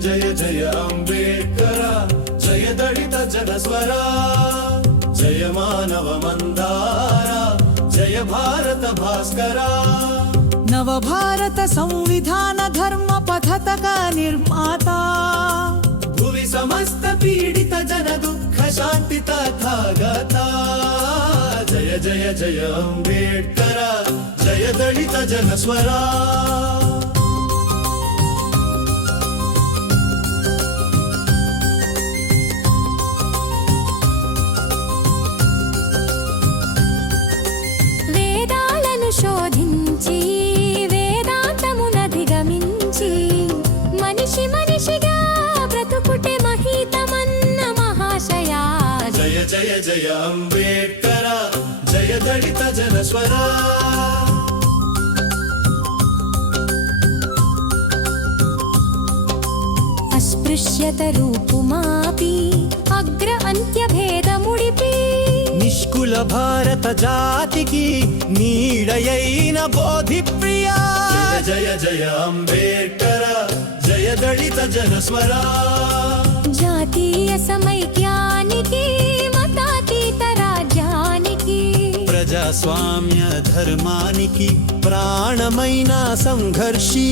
जय जय अंबेडकर जय दलित जनस्वरा जय मानव मंदारा जय भारत भास्करा नव भारत संविधान धर्म पथतक निर्माता भुवि समस्त पीडित जन दुःख शांति तथागता जय जय जय अंबेडकर जय दलित जनस्वरा శోధించి వేదాంతమునధిగమించి మనిషి మనిషిగా బ్రతుకుటే మహితమన్న మహాశయా జయ జయ జయ అంబేడ్కర జయ దళిత జనస్వరా అస్పృశ్యత రూపుమాపి అగ్ర అంత్య భేదముడిపి నిష్కుల భారత జాతికి నీడయైన బోధి ప్రియా జయ జయ అంబేడ్కర జయ దళిత జనస్వరా జాతీయ సమైక్యానికి మతాతీత రాజ్యానికి ప్రజాస్వామ్య ధర్మానికి ప్రాణమైన సంఘర్షి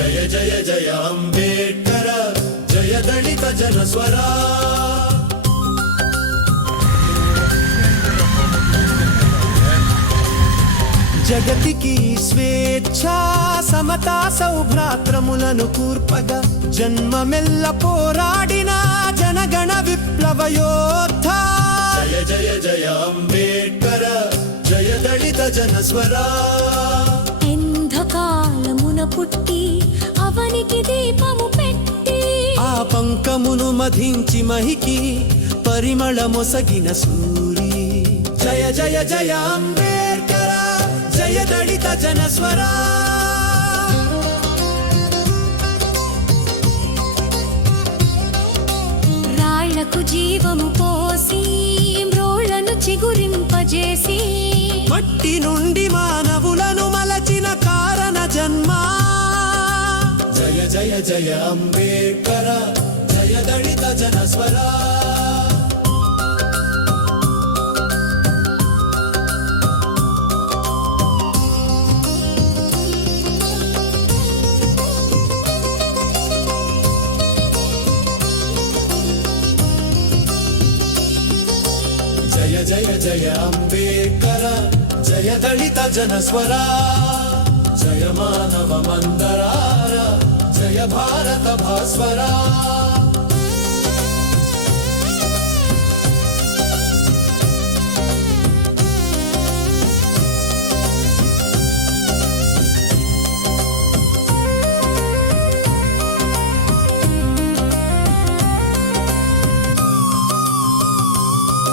జయ జయ జయ అంబేడ్కర జయ దళిత జనస్వరా జగతికి స్వేచ్ఛ సమతా సౌభ్రాత్రములను కూర్పగా జన్మమెల్ల పోరాడిన జనగణ విప్లవ యోద్ధ జయ జయ జయ అంబేడ్కర జయ దళిత జనస్వరా ఎంధకాలమున పుట్టి అవనికి దీపము పెట్టి ఆ పంకమును మధించి మహికి పరిమళమొసగిన సూరి జయ జయ జయ అంబేడ్కర జయ దళిత జనస్వరా రాళ్లకు జీవము పోసి మ్రోళ్లను చిగురింపజేసి మట్టి నుండి మానవులను మలచిన కారణ జన్మ జయ జయ జయ అంబేడ్కర జయ దళిత జనస్వరా జయ జయ జయ అంబేడ్కర జయ దళిత జనస్వరా జయ మానవ మందరార జయ భారత భాస్వరా